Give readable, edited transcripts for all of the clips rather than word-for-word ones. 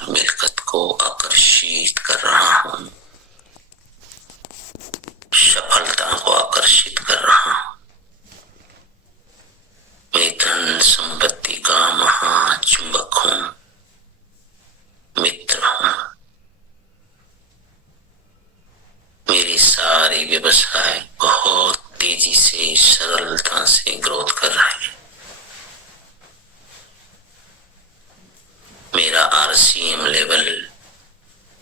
माल मिल्कत को आकर्षित कर रहा हूं, सफलता को आकर्षित कर रहा हूं। मैं धन संपत्ति का महाचुंबक हूं, मित्र हूं। मेरे सारे व्यवसाय बहुत तेजी से, सरलता से ग्रोथ कर रहे हैं। मेरा आरसीएम लेवल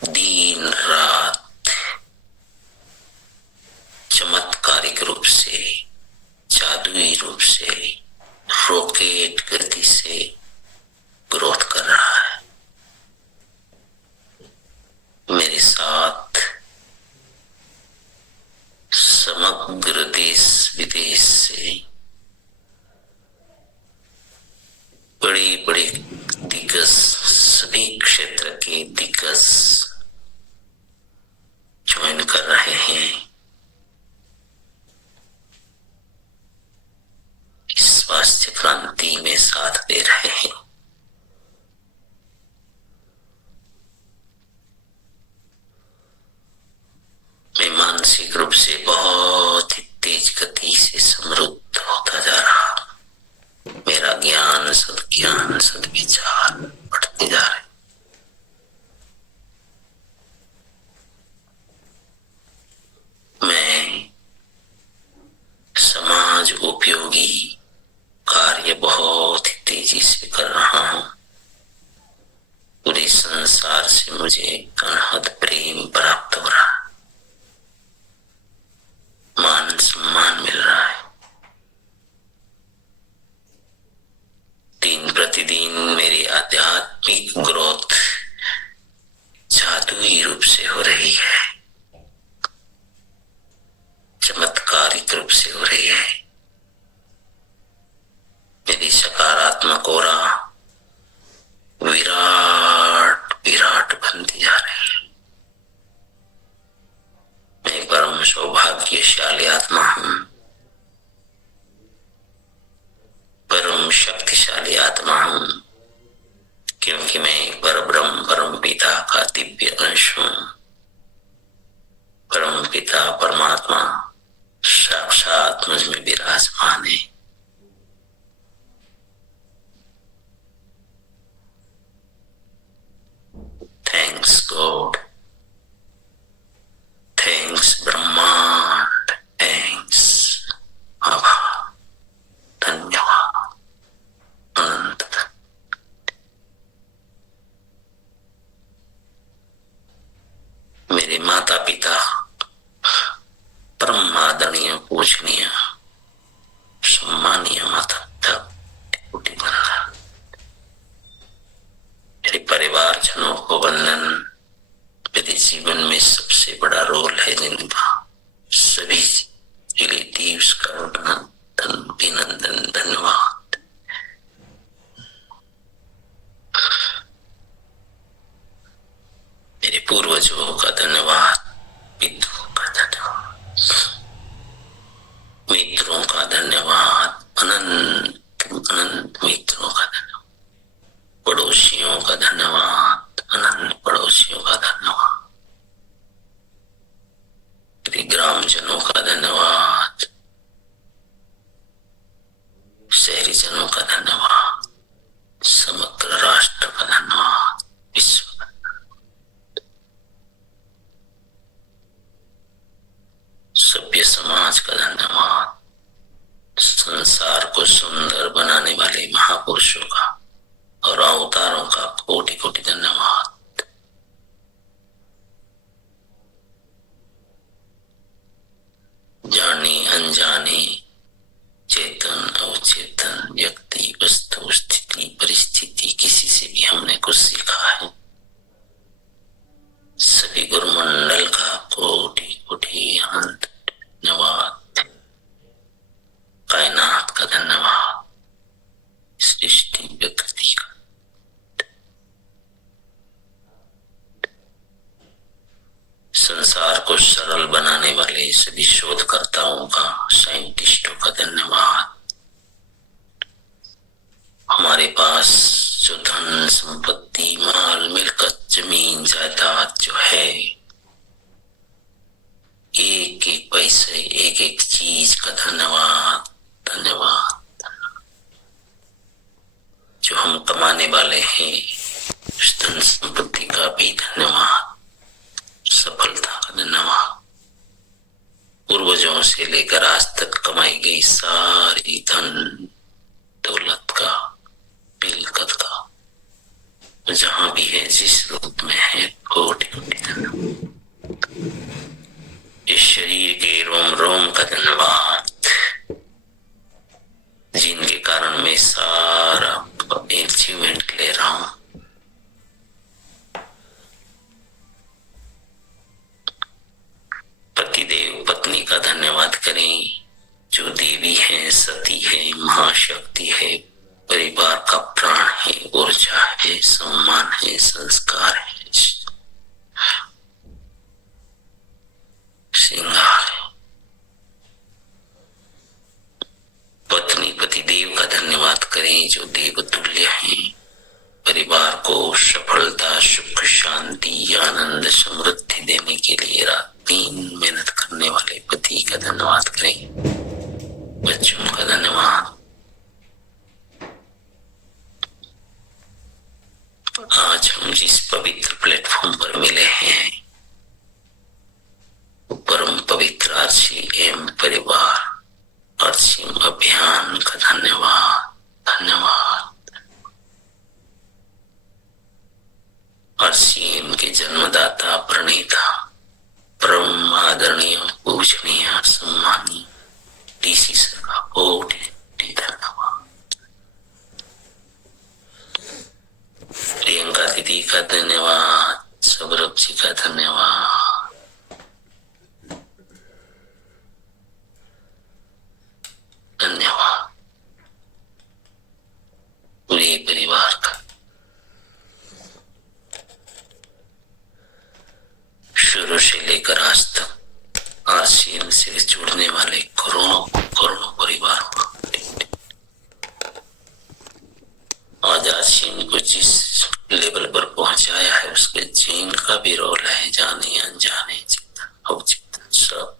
दिन रात चमत्कारिक रूप से, जादुई रूप से, रॉकेट गति से ग्रोथ कर रहा है। मेरे साथ समग्र देश विदेश से बड़े बड़े दिग्गज, सभी क्षेत्र के दिग्गज ज्वाइन कर रहे हैं। इस स्वास्थ्य क्रांति में साथ दे रहे हैं। मैं मानसिक रूप से बहुत ही तेज गति से समृद्ध होता जा रहा। मेरा ज्ञान, सद्ज्ञान, सद्विचार बढ़ते जा रहे। मैं समाज उपयोगी कार्य बहुत ही तेजी से कर रहा हूं। पूरे संसार से मुझे अनहद प्रेम प्राप्त हो रहा है, मान सम्मान मिल रहा है। दिन प्रतिदिन मेरी आध्यात्मिक ग्रोथ जादुई रूप से हो रही है, चमत्कारिक रूप से हो रही है। मेरी सकारात्मक ओरा विराट विराट बनती जा रही है। मैं परम सौभाग्यशाली आत्मा हूं, परम शक्तिशाली आत्मा हूं, क्योंकि मैं परब्रह्म, परम पिता का दिव्य अंश हूं। परम पिता परमात्मा साक्षात मुझ में विराजमान है। थैंक्स गॉड, थैंक्स ब्रह्मांड, थैंक्स आभार, धन्यवाद, अनंत। मेरे माता पिता परम आदरणीय, पूजनीय, सम्मानीय माता पिता कोटि बना। मेरे परिवारजनों को वंदन। मेरे जीवन में सबसे बड़ा रोल है जिनका, सभी रिलेटिव्स का अभिनंदन, धन्यवाद। मेरे पूर्वजों का धन्यवाद, पितरों का धन्यवाद, मित्रों का धन्यवाद, अनंत अनंत मित्रों का धन्यवाद, पड़ोसियों का धन्यवाद, अनंत पड़ोसियों का धन्यवाद, मेरे ग्रामजनों का धन्यवाद, शहरीजनों का धन्यवाद, समग्र राष्ट्र का धन्यवाद, विश्व सभ्य समाज का धन्यवाद, संसार को सुंदर बनाने वाले महापुरुषों का और अवतारों का कोटि कोटि धन्यवाद। जाने अनजाने, चेतन अवचेतन, व्यक्ति, वस्तु, स्थिति, परिस्थिति, किसी से भी हमने कुछ सीखा है। सभी गुरुमंडल का कोटि कोटि अनंत धन्यवाद। कायनात का धन्यवाद, सृष्टि प्रकृति का। संसार को सरल बनाने वाले सभी शोधकर्ताओं का, साइंटिस्टों का धन्यवाद। हमारे पास जो धन संपत्ति, माल मिल्कत है, एक एक पैसे, एक एक चीज का धन्यवाद, धन्यवाद। जो हम कमाने वाले हैं उस धन संपत्ति का भी धन्यवाद, सफलता का धन्यवाद। पूर्वजों से लेकर आज तक कमाई गई सारी धन दौलत का, मिलकत का, जहां भी है, जिस रूप में है, कोटि कोटि धन्यवाद। इस शरीर के रोम रोम का धन्यवाद, जिनके कारण मैं सारा अचीवमेंट ले रहा हूं। पतिदेव पत्नी का धन्यवाद करें, जो देवी है, सती है, महाशक्ति है, परिवार का प्राण है, ऊर्जा है, सम्मान है, संस्कार है, श्रृंगार है। पत्नी पतिदेव का धन्यवाद करें, जो देवतुल्य हैं, परिवार को सफलता, सुख, शांति, आनंद, समृद्धि देने के लिए रात दिन मेहनत करने वाले पति का धन्यवाद करें। बच्चों का धन्यवाद। आज हम जिस पवित्र प्लेटफॉर्म पर मिले हैं, परम पवित्र आरसी एम परिवार, आरसीएम अभियान का धन्यवाद, धन्यवाद। आरसीएम के जन्मदाता, प्रणेता, परम आदरणीय, पूजनीय, सम्मानीय डीसी सर का बहुत धन्यवाद। प्रियंका दीदी का धन्यवाद, सौरभ जी का धन्यवाद, धन्यवाद। पूरे परिवार का शुरू से लेकर आज तक आरसीएम से जुड़ने वाले करोड़ों करोड़ों परिवार को आज आरसीएम को जिस लेवल पर पहुंचाया है, उसके जीन का भी रोल है, जाने अनजाने, चेतन अवचेतन सब।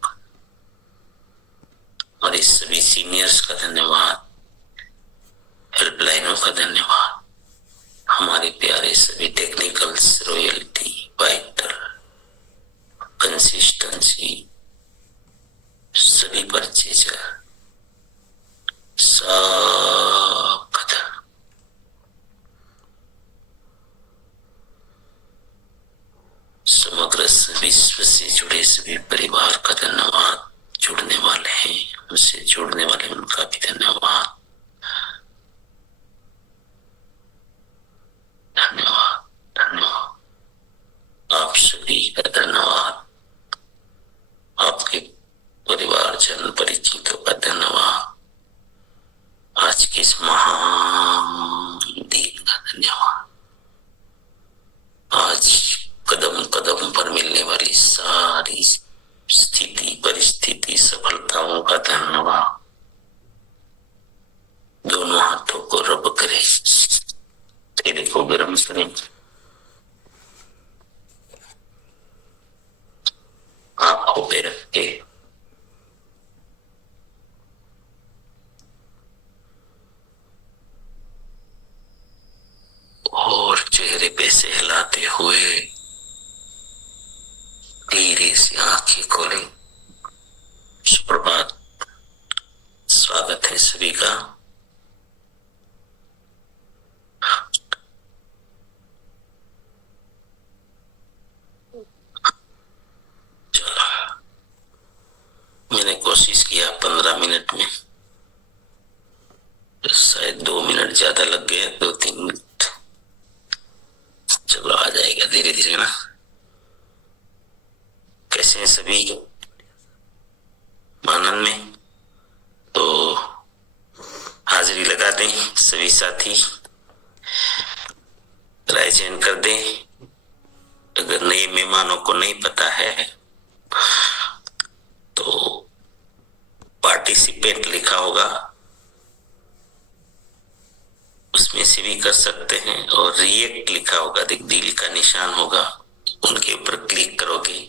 और इस सभी सीनियर्स का धन्यवाद, हेल्पलाइनों का धन्यवाद, हमारे प्यारे सभी टेक्निकल्स, रॉयल्टी, वाइटल, कंसिस्टेंसी, सभी परचेजर, सब समग्र विश्व से जुड़े सभी परिवार का धन्यवाद। जुड़ने वाले हैं, हमसे जुड़ने वाले उनका भी धन्यवाद, धन्यवाद, धन्यवाद। आप सभी का धन्यवाद, आपके परिवारजन परिचितों का धन्यवाद, आज के इस महान दिन का धन्यवाद। आज कदम कदम पर मिलने वाली सारी स्थिति, परिस्थिति, सफलताओं का धन्यवाद। दोनों हाथों को रब करें, तेरे को गर्म करें, आंखों पे रख के और चेहरे पे से हिलाते हुए धीरे से आंखें खोलें। सुप्रभात, स्वागत है सभी का। चलो, मैंने कोशिश किया 15 मिनट में, शायद 2 मिनट ज्यादा लग गए, 2-3 मिनट। चलो, आ जाएगा धीरे धीरे ना। कैसे हैं सभी? आनंद में? तो हाजिरी लगा दें सभी साथी, राय चयन कर दें। अगर नए मेहमानों को नहीं पता है तो पार्टिसिपेट लिखा होगा, उसमें से भी कर सकते हैं। और रिएक्ट लिखा होगा, दिल का निशान होगा, उनके ऊपर क्लिक करोगे,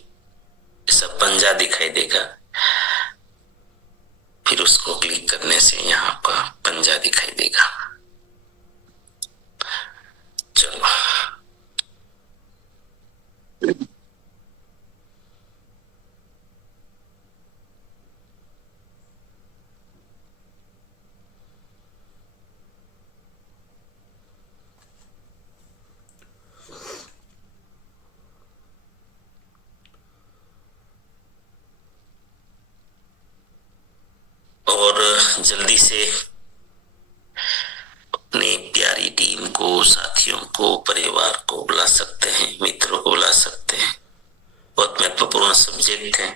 ऐसा पंजा दिखाई देगा। फिर उसको क्लिक करने से यहाँ पर पंजा दिखाई देगा। चलो, और जल्दी से अपनी प्यारी टीम को, साथियों को, परिवार को बुला सकते हैं, मित्रों को बुला सकते हैं। बहुत महत्वपूर्ण सब्जेक्ट है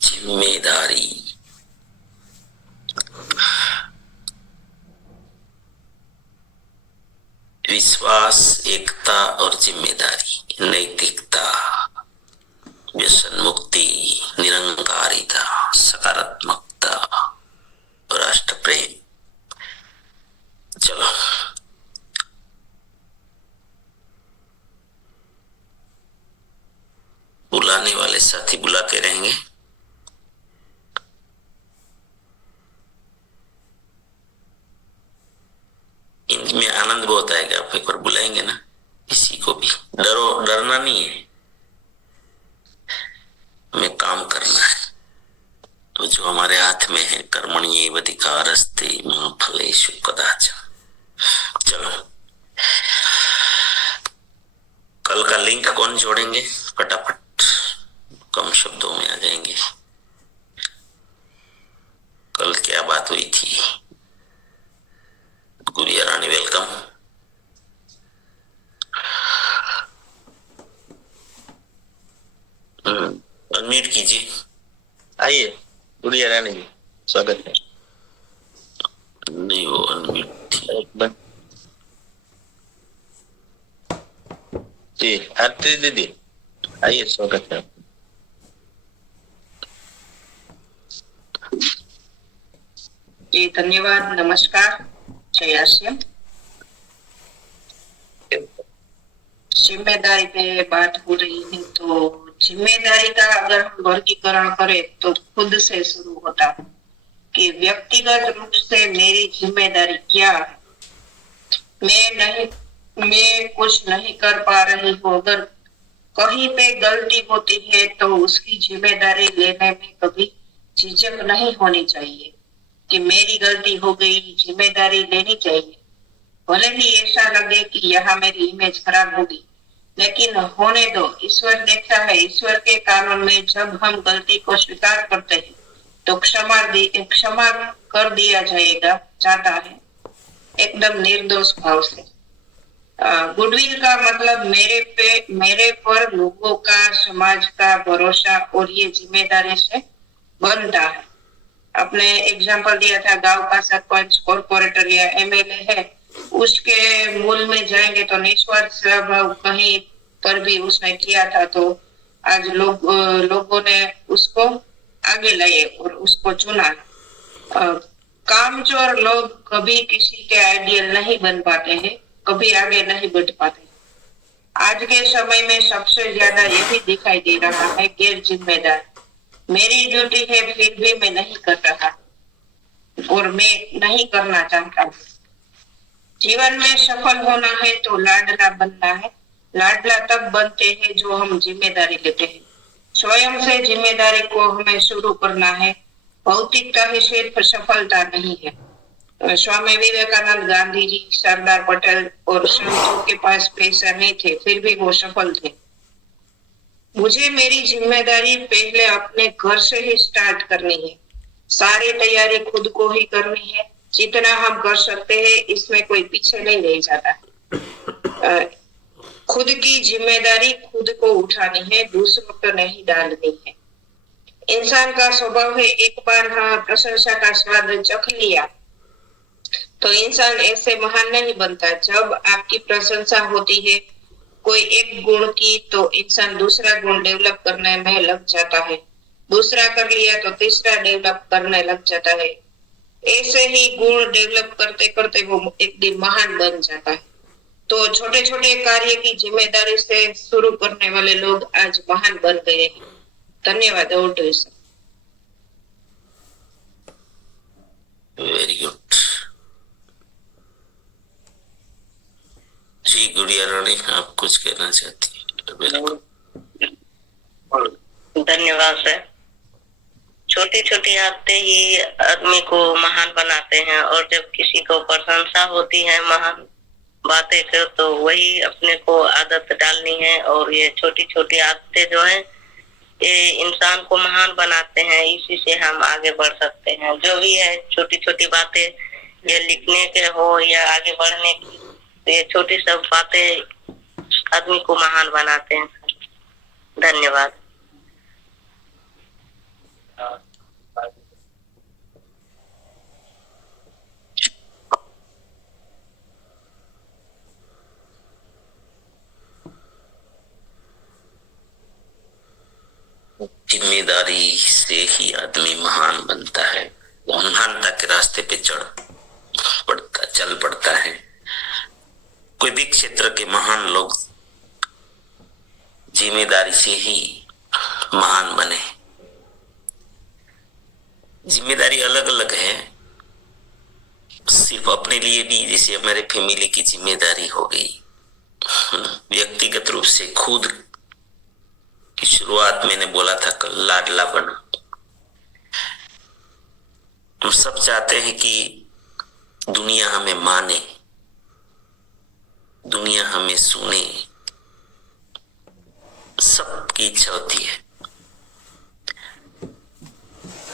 जिम्मेदारी। विश्वास, एकता और जिम्मेदारी, नैतिकता, व्यसन मुक्ति, निरंकारिता, सकारात्मकता और राष्ट्र प्रेम। चलो, बुलाने वाले साथी बुलाते रहेंगे। इनमें आनंद बहुत आएगा। आप एक बार बुलाएंगे ना किसी को भी, डरना नहीं है, हमें काम करना है। तो जो हमारे हाथ में है, कर्मण्येवाधिकारस्ते मा फलेषु कदाचन। चलो, कल का लिंक कौन जोड़ेंगे? फटाफट, कम शब्दों में आ जाएंगे। कल क्या बात हुई थी? गुड़िया रानी वेलकम। अनम्यूट कीजिए। आइए गुड़िया रानी जी, स्वागत है। नहीं, वो अनम्यूट थी। जी आरती दीदी आइए, स्वागत है। जी धन्यवाद, नमस्कार, जय श्याम। जिम्मेदारी पे बात हो रही है, तो जिम्मेदारी का अगर हम वर्गीकरण करें तो खुद से शुरू होता है कि व्यक्तिगत रूप से मेरी जिम्मेदारी क्या है। मैं कुछ नहीं कर पा रही हूँ, अगर कहीं पे गलती होती है तो उसकी जिम्मेदारी लेने में कभी झिझक नहीं होनी चाहिए कि मेरी गलती हो गई, जिम्मेदारी लेनी चाहिए। भले ही ऐसा लगे कि यहाँ मेरी इमेज खराब होगी, लेकिन होने दो, ईश्वर देखता है। ईश्वर के कानून में जब हम गलती को स्वीकार करते हैं तो क्षमा कर दिया जाता है, एकदम निर्दोष भाव से। गुडविल का मतलब मेरे पर लोगों का, समाज का भरोसा और ये जिम्मेदारी से बनता है। अपने एग्जाम्पल दिया था, गांव का सरपंच, कॉर्पोरेटर या एमएलए है, उसके मूल में जाएंगे तो निस्वार्थ स्वभाव कहीं पर भी उसने किया था, तो आज लोगों ने उसको आगे लाए और उसको चुना। कामचोर लोग कभी किसी के आइडियल नहीं बन पाते हैं, कभी आगे नहीं बढ़ पाते। आज के समय में सबसे ज्यादा यही दिखाई दे रहा है, गैर जिम्मेदार। मेरी ड्यूटी है फिर भी मैं नहीं कर रहा और मैं नहीं करना चाहता। जीवन में सफल होना है तो लाडला बनना है। लाडला तब बनते हैं जो हम जिम्मेदारी लेते हैं। स्वयं से जिम्मेदारी को हमें शुरू करना है। भौतिकता ही सिर्फ सफलता नहीं है। स्वामी विवेकानंद, गांधी जी, सरदार पटेल और संतों के पास पैसा नहीं थे, फिर भी वो सफल थे। मुझे मेरी जिम्मेदारी पहले अपने घर से ही स्टार्ट करनी है। सारी तैयारी खुद को ही करनी है। जितना हम कर सकते हैं, इसमें कोई पीछे नहीं रह जाता। खुद की जिम्मेदारी खुद को उठानी है, दूसरों पर नहीं डालनी है। इंसान का स्वभाव है, एक बार प्रशंसा का स्वाद चख लिया तो इंसान ऐसे महान नहीं बनता। जब आपकी प्रशंसा होती है कोई एक गुण की, तो इंसान दूसरा गुण डेवलप करने में लग जाता है। दूसरा कर लिया तो तीसरा डेवलप करने लग जाता है। ऐसे ही गुण डेवलप करते करते वो एक दिन महान बन जाता है। तो छोटे छोटे कार्य की जिम्मेदारी से शुरू करने वाले लोग आज महान बन गए हैं। धन्यवाद। over to you, sir. Very good. जी गुड़िया रानी, आप कुछ कहना चाहती हैं? बिल्कुल। धन्यवाद सर। छोटी छोटी आदतें ही आदमी को महान बनाते हैं, और जब किसी को प्रशंसा होती है महान बातें कर, तो वही अपने को आदत डालनी है। और ये छोटी छोटी आदतें जो है ये इंसान को महान बनाते हैं, इसी से हम आगे बढ़ सकते हैं। जो भी है छोटी छोटी बातें, ये लिखने के हो या आगे बढ़ने की, ये छोटी सब बातें आदमी को महान बनाते हैं। धन्यवाद। जिम्मेदारी से ही आदमी महान बनता है, वो महानता के रास्ते पे चल पड़ता है। कोई भी क्षेत्र के महान लोग जिम्मेदारी से ही महान बने। जिम्मेदारी अलग अलग है, सिर्फ अपने लिए भी, जैसे हमारे फैमिली की जिम्मेदारी हो गई, व्यक्तिगत रूप से खुद की शुरुआत मैंने बोला था कल, लाडला बनो। हम सब चाहते हैं कि दुनिया हमें माने, दुनिया हमें सुने, सबकी इच्छा होती है।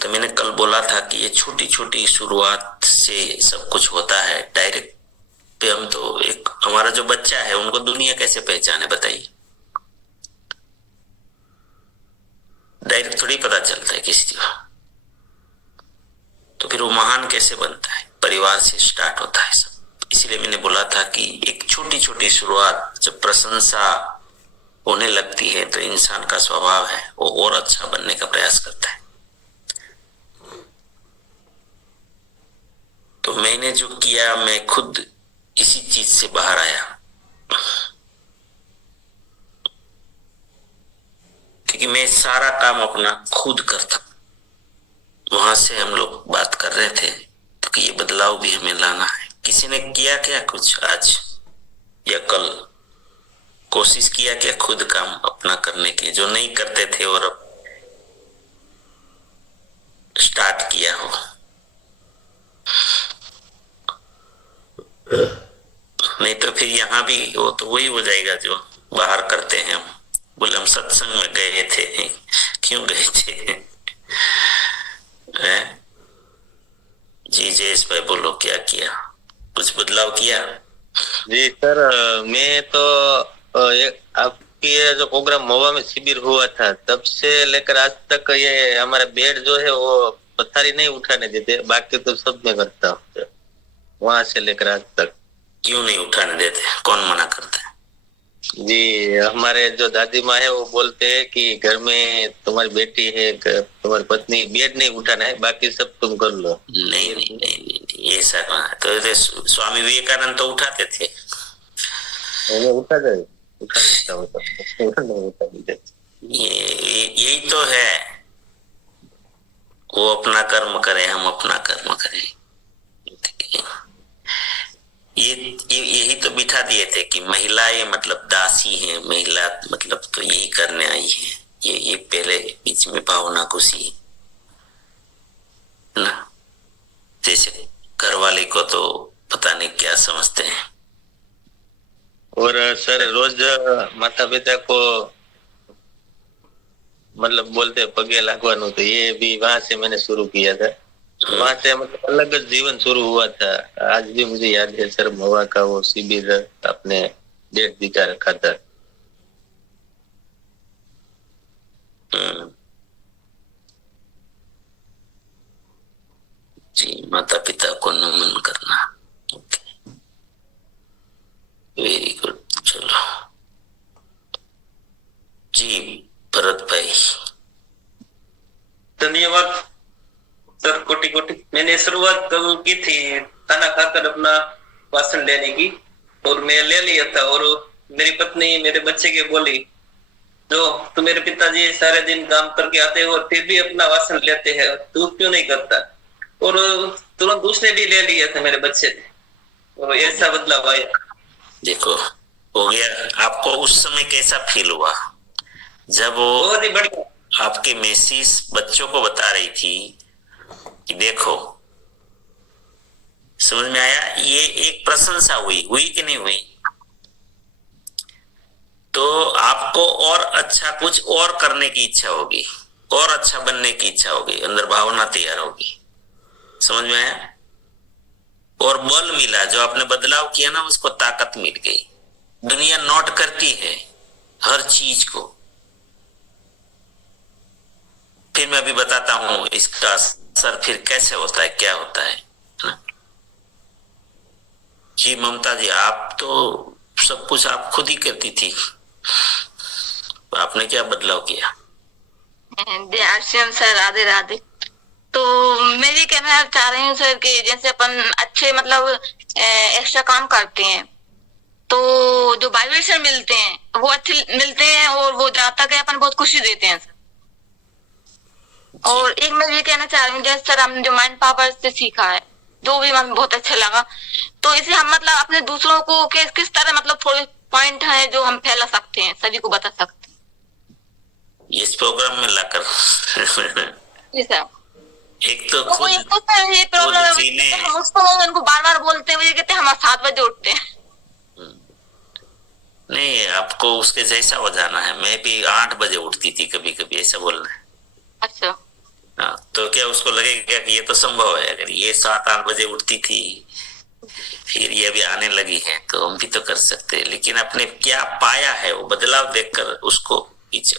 तो मैंने कल बोला था कि ये छोटी छोटी शुरुआत से सब कुछ होता है। डायरेक्ट पे हम तो एक हमारा जो बच्चा है उनको दुनिया कैसे पहचाने बताइए? डायरेक्ट थोड़ी पता चलता है किसी को। तो फिर वो महान कैसे बनता है? परिवार से स्टार्ट होता है सब। इसलिए मैंने बोला था कि एक छोटी छोटी शुरुआत जब प्रशंसा होने लगती है तो इंसान का स्वभाव है वो और अच्छा बनने का प्रयास करता है। तो मैंने जो किया, मैं खुद इसी चीज से बाहर आया, क्योंकि मैं सारा काम अपना खुद करता। वहां से हम लोग बात कर रहे थे तो ये बदलाव भी हमें लाना है। किसी ने किया क्या कुछ आज या कल? कोशिश किया क्या खुद काम अपना करने की, जो नहीं करते थे और अब स्टार्ट किया हो? नहीं तो फिर यहाँ भी वो तो वही हो जाएगा जो बाहर करते हैं। हम बोले हम सत्संग में गए थे, क्यों गए थे? जी जयेश भाई बोलो, क्या किया? कुछ बदलाव किया? जी सर, मैं तो आपकी ये जो प्रोग्राम महुआ में शिविर हुआ था तब से लेकर आज तक ये हमारा बेड जो है वो पथारी नहीं उठाने देते, बाकी तो सब में करता हूँ वहां से लेकर आज तक। क्यों नहीं उठाने देते? कौन मना करता है? जी हमारे जो दादी माँ है वो बोलते हैं कि घर में तुम्हारी बेटी है, तुम्हारी पत्नी, बेड नहीं उठाना है, बाकी सब तुम कर लो। नहीं नहीं नहीं नहीं, ऐसा कहाँ है? तो स्वामी विवेकानंद तो उठाते थे। उठा जाए, उठा देता यही तो है, वो अपना कर्म करे, हम अपना कर्म करें। यही तो बिठा दिए थे कि महिलाएं मतलब दासी हैं, महिला मतलब तो यही करने आई है। ये पहले बीच में भावना घुसी ना, जैसे घर वाले को तो पता नहीं क्या समझते हैं। और सर रोज माता पिता को मतलब बोलते पगे लागवानु, तो ये भी वहां से मैंने शुरू किया था। वहां से मतलब अलग जीवन शुरू हुआ था। आज भी मुझे याद है सर, महुआ का वो शिविर अपने डेट दिखा रखा था। जी माता पिता को नमन करना। Very good. चलो जी भरत भाई। धन्यवाद सर, कोटि कोटि। मैंने शुरुआत की थी खाना खाकर अपना भाषण देने की, और मैं ले लिया था। और मेरी पत्नी मेरे बच्चे के बोली, जो तू मेरे पिताजी सारे दिन काम करके आते हो और फिर भी अपना वासन लेते हैं, तू क्यों नहीं करता? और तुरंत उसने भी ले लिया था मेरे बच्चे ने। और ऐसा बदलाव आया। देखो, हो गया। आपको उस समय कैसा फील हुआ जब वो बहुत ही बढ़िया। आपके मिसेस बच्चों को बता रही थी कि देखो, समझ में आया? ये एक प्रशंसा हुई कि नहीं हुई? तो आपको और अच्छा कुछ और करने की इच्छा होगी, और अच्छा बनने की इच्छा होगी, अंदर भावना तैयार होगी। समझ में आया? और बल मिला, जो आपने बदलाव किया ना, उसको ताकत मिल गई। दुनिया नोट करती है हर चीज को। फिर मैं अभी बताता हूं इसका असर फिर कैसे होता है, क्या होता है ना? जी ममता जी, आप तो सब कुछ आप खुद ही करती थी, आपने क्या बदलाव किया? सर, राधे राधे। तो मैं ये कहना चाह रही हूँ सर कि जैसे अपन अच्छे मतलब एक्स्ट्रा काम करते हैं तो जो वाइब्रेशन मिलते हैं वो अच्छे मिलते हैं, और वो जहाँ तक है अपन बहुत खुशी देते हैं सर। और एक मैं ये कहना चाह रही हूँ, जैसे सर हमने जो माइंड पावर से सीखा है, जो भी हमें बहुत अच्छा लगा, तो इसे हम मतलब अपने दूसरों को किस तरह मतलब थोड़े पॉइंट है जो हम फैला सकते हैं, सभी को बता सकते हैं इस प्रोग्राम में लाकर। जी सर। एक तो वो एक तो सर ये प्रॉब्लम है, हम उसको उनको बार बार बोलते हैं, वो ये कहते हैं हम 7 बजे उठते हैं। नहीं, आपको उसके जैसा हो जाना है। मैं भी 8 बजे उठती थी कभी कभी, ऐसा बोलना है। अच्छा। हाँ, तो क्या उसको लगेगा कि ये तो संभव है? अगर ये 7-8 बजे उठती थी, फिर ये भी आने लगी है, तो हम भी तो कर सकते हैं। लेकिन आपने क्या पाया है, वो बदलाव देखकर उसको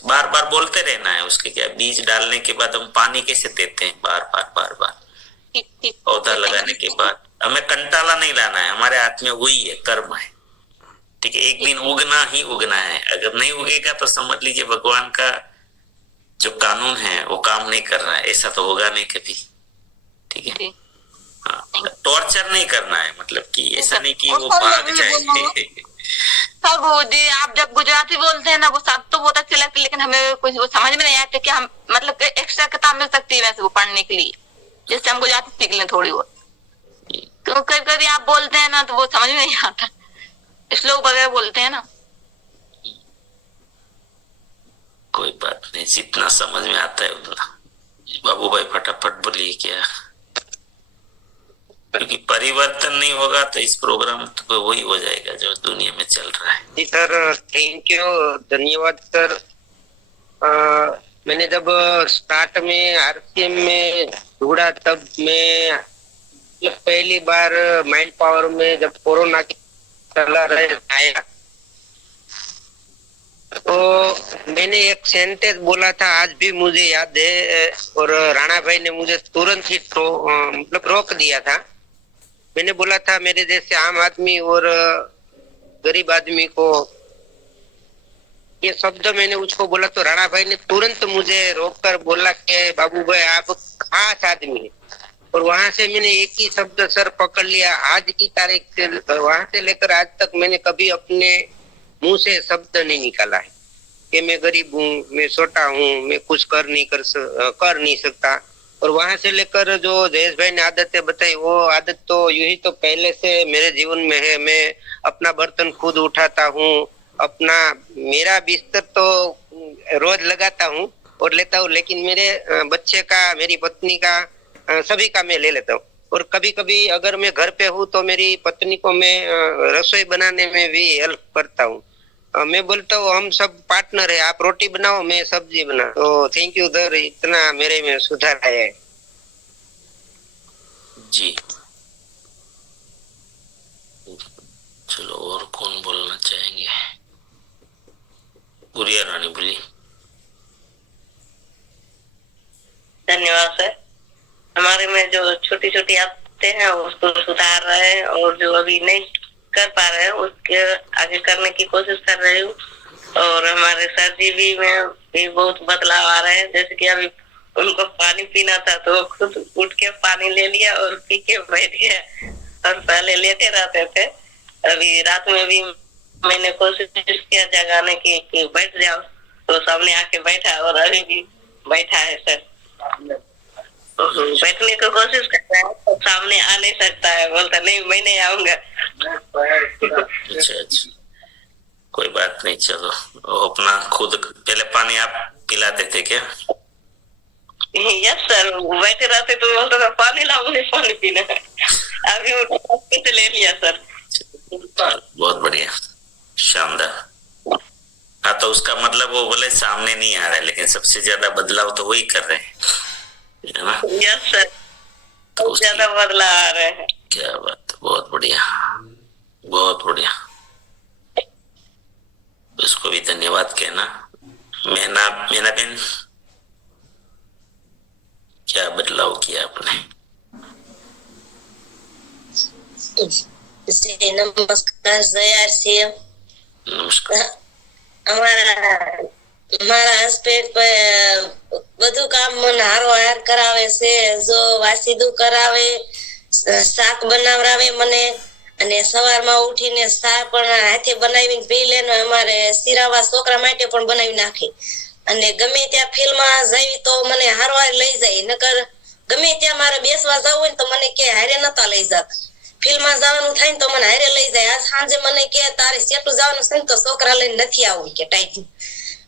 बार बार बोलते रहना है। उसके क्या बीज डालने के बाद हम पानी कैसे देते हैं? बार बार बार बार। पौधा लगाने के बाद हमें कंटाला नहीं लाना है, हमारे हाथ में वही है, कर्म है। ठीक है, एक दिन उगना ही उगना है। अगर नहीं उगेगा तो समझ लीजिए भगवान का जो कानून है वो काम नहीं कर रहा है, ऐसा तो होगा नहीं कभी। ठीक है, हाँ, टॉर्चर नहीं करना है, मतलब कि ऐसा नहीं कि वो भाग जाए। सर वो जी आप जब गुजराती बोलते हैं ना, वो सब तो बहुत अच्छे लगते, लेकिन हमें कुछ वो समझ में नहीं आते कि हम मतलब एक्स्ट्रा किताब मिल सकती है वैसे वो पढ़ने के लिए, जिससे हम गुजराती सीख लें थोड़ी बहुत। तो कभी कभी आप बोलते हैं ना तो वो समझ में नहीं आता, श्लोक वगैरह बोलते हैं ना। कोई बात नहीं, जितना समझ में आता है उतना। बाबू भाई फटाफट बोलिए क्या, क्योंकि परिवर्तन नहीं होगा तो इस प्रोग्राम तो वही हो जाएगा जो दुनिया में चल रहा है। जी सर, थैंक यू, धन्यवाद सर। मैंने जब स्टार्ट में आरसीएम में जुड़ा, तब मैं पहली बार माइंड पावर में जब कोरोना की चला रहे आया, तो मैंने एक सेंटेंस बोला था, आज भी मुझे याद है। और राणा भाई ने मुझे तुरंत ही मतलब रोक दिया था। मैंने बोला था मेरे जैसे आम आदमी और गरीब आदमी को ये शब्द मैंने उसको बोला, तो राणा भाई ने तुरंत मुझे रोककर बोला कि बाबू भाई आप खास आदमी है। और वहां से मैंने एक ही शब्द सर पकड़ लिया, आज की तारीख से वहां से लेकर आज तक मैंने कभी अपने मुंह से शब्द नहीं निकाला है कि मैं गरीब हूँ, मैं छोटा हूँ, मैं कुछ कर नहीं सकता। और वहां से लेकर जो जयेश भाई ने आदतें बताई, वो आदत तो यूं ही तो पहले से मेरे जीवन में है। मैं अपना बर्तन खुद उठाता हूँ, अपना मेरा बिस्तर तो रोज लगाता हूँ और लेता हूँ, लेकिन मेरे बच्चे का, मेरी पत्नी का, सभी का मैं ले लेता हूँ। और कभी कभी अगर मैं घर पे हूँ तो मेरी पत्नी को मैं रसोई बनाने में भी हेल्प करता हूँ। मैं बोलता हूँ हम सब पार्टनर है, आप रोटी बनाओ मैं सब्जी बनाओ। तो थैंक यू सर, इतना मेरे में सुधार आया है जी। चलो, और कौन बोलना चाहेंगे? गुड़िया रानी बोलिए। धन्यवाद सर। हमारे में जो छोटी छोटी आदतें हैं उसको सुधार रहे हैं, और जो अभी नहीं कर पा रहे हैं उसके आगे करने की कोशिश कर रही हूँ। और हमारे सर जी भी में भी बहुत बदलाव आ रहे हैं। जैसे कि अभी उनको पानी पीना था तो खुद उठ के पानी ले लिया और पी के बैठ गया, और पहले लेटे रहते थे, अभी रात में भी मैंने कोशिश किया जगाने की कि बैठ जाओ, तो सामने आके बैठा और अभी भी बैठा है सर। बैठने की कोशिश करता है तो सामने आ नहीं सकता है, बोलता नहीं मैं नहीं आऊंगा। अच्छा अच्छा, कोई बात नहीं, चलो। वो अपना खुद पहले पानी आप पिलाते थे क्या? यस सर, बैठे रहते तो बोलता था पानी लाओ, मुझे पानी पीना है। अभी उठ ले लिया सर। बहुत बढ़िया, शानदार। हाँ, तो उसका मतलब वो बोले सामने नहीं आ रहा है, लेकिन सबसे ज्यादा बदलाव तो वही कर रहे हैं, है ना? यस सर, तो ज्यादा बदलाव आ रहे हैं। क्या बात, बहुत बढ़िया, बहुत बढ़िया। उसको भी धन्यवाद कहना। मैना बहन, क्या बदलाव किया आपने? नमस्कार जय श्री। नमस्कार। મારા હસબન્ડ બધું કામ મને હારો-હાર કરાવે છે, જો વાસીદું કરાવે, શાક બનાવરાવે મને, અને સવારમાં ઉઠીને ચા પણ હાથે બનાવીને પી લે ને અમારે સિરાવા છોકરા માટે પણ બનાવી નાખે, અને ગમે ત્યાં ફિલ્મમાં જઈ તો મને હારો-હાર લઈ જાય, નકર ગમે ત્યાં મારે બેસવા જવું હોય ને તો મને કે હારે નતા લઈ જતા, ફિલ્મમાં જવાનું થાય ને તો મને હારે લઈ જાય, આજ સાંજે મને કે તારે સેટું જવાનું છે ને તો છોકરા લઈને નથી આવવું કે ટાઈટ।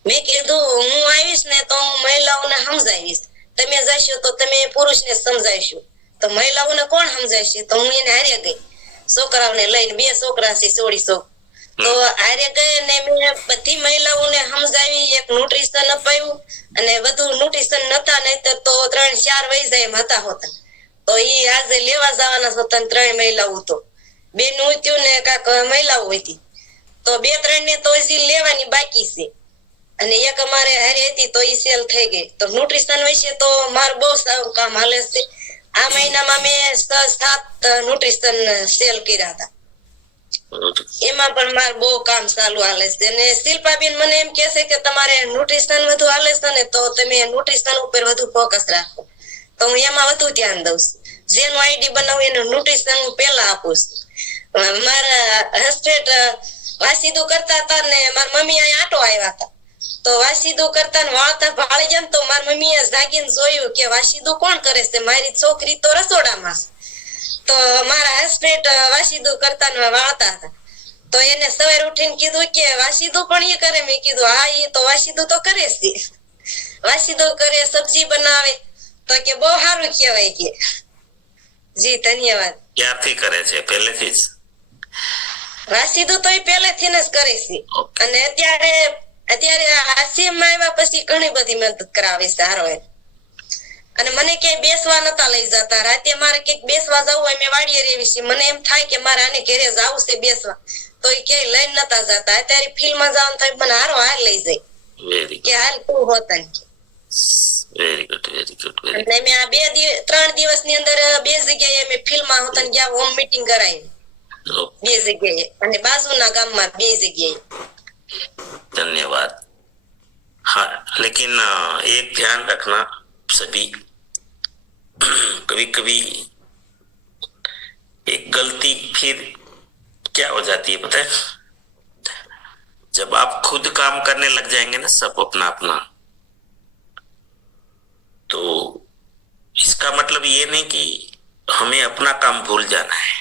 મેં કીધું હું આવીશ ને તો હું મહિલાઓને સમજાવીશ, તમે જશો તો તમે પુરુષને સમજાવીશું, તો મહિલાઓને કોણ સમજાવશે? તો હું એને હારે ગઈ, છોકરાઓને લઈને, 2 છોકરા છે, છોડી છોક, તો હારે ગઈ ને મેં બધી મહિલાઓને સમજાવી, એક ન્યુટ્રિશન અપાયું, અને બધું ન્યુટ્રિશન નતા, નહીં તો 3-4 વહી જાય એમ હતા હોતા, તો ઈ આજે લેવા જવાના હતા 3 મહિલાઓ, તો 2 નું થયું ને કાક મહિલાઓ હતી, તો 2-3 ને તો હજી લેવાની બાકી છે, અને એક અમારે હારે હતી તો ઈ સેલ થઈ ગઈ। તો ન્યુટ્રિશન વિશે તો મારું બહુ સારું કામ હાલે છે। આ મહિનામાં મેં 6-7 ન્યુટ્રિશન સેલ કર્યા હતા, એમાં પણ મારું બહુ કામ ચાલુ હાલે છે। અને શિલ્પાબેન મને એમ કહે છે કે તમારે ન્યુટ્રિશન વધુ હાલે છે ને તો તમે ન્યુટ્રિશન ઉપર વધુ ફોકસ રાખો, તો હું એમાં વધુ ધ્યાન દઉં છું, જેનું આઈડી બનાવું એનું ન્યુટ્રિશન હું પહેલા આપું છું। મારા હસબન્ડ વાસીદું કરતા હતા ને મારી મમ્મી અહીંયા આટો આવ્યા હતા, તો વાસીદું કરતા ને વાળતા ભાળી ગયા ને તો મારી મમ્મીએ જાગીને જોયું કે વાસીદું કોણ કરે છે? મારી છોકરી તો રસોડામાં છે। તો મારા હસબન્ડ વાસીદું કરતા ને વાળતા હતા, તો એને સવારે ઉઠીને કીધું કે વાસીદું પણ એ કરે? મેં કીધું હા, એ તો વાસીદું તો કરે છે, વાસીદું કરે, સબ્જી બનાવે, તો કે બહુ સારું કહેવાય કે। જી ધન્યવાદ। ક્યારથી કરે છે? પહેલેથી જ? વાસીદું તો એ પહેલેથી જ કરે છે, અને અત્યારે આસીમમાં આવ્યા પછી ઘણી બધી મદદ કરાવે છે હારો, અને મને ક્યાંય બેસવા નતા લઈ જતા, રાતે મારે ક્યાંક બેસવા જવું હોય, મેં વાડીએ રહેવી છે, મને એમ થાય કે મારે આને ઘરે જવું છે બેસવા, તો એ ક્યાંય લઈને નતા જતા, અત્યારે ફિલ્મમાં જવાનું થાય મને હારો હાર લઈ જાય કે હાલ તું હોતા। Very good, very good, very અને મેં આ 3 દિવસની અંદર 2 જગ્યાએ મેં ફિલ્મમાં હોતા ગયા, હોમ મીટિંગ કરાવી 2 જગ્યાએ, અને બાજુના ગામમાં 2 જગ્યાએ। धन्यवाद। हाँ, लेकिन एक ध्यान रखना सभी, कभी कभी एक गलती फिर क्या हो जाती है पता है? जब आप खुद काम करने लग जाएंगे ना सब अपना अपना, तो इसका मतलब ये नहीं कि हमें अपना काम भूल जाना है,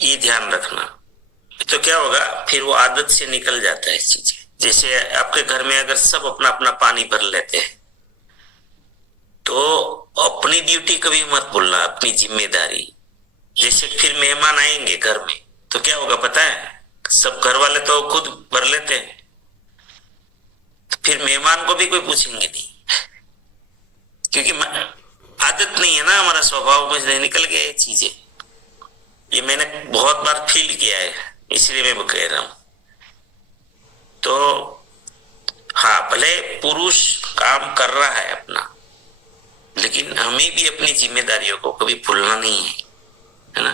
ये ध्यान रखना। तो क्या होगा, फिर वो आदत से निकल जाता है चीजें। जैसे आपके घर में अगर सब अपना अपना पानी भर लेते हैं, तो अपनी ड्यूटी कभी मत भूलना, अपनी जिम्मेदारी। जैसे फिर मेहमान आएंगे घर में तो क्या होगा पता है? सब घर वाले तो खुद भर लेते हैं, तो फिर मेहमान को भी कोई पूछेंगे नहीं, क्योंकि आदत नहीं है ना, हमारा स्वभाव में से निकल गया ये चीजें। ये मैंने बहुत बार फील किया है, इसलिए मैं कह रहा हूं। तो हाँ, भले पुरुष काम कर रहा है अपना, लेकिन हमें भी अपनी जिम्मेदारियों को कभी भूलना नहीं है ना?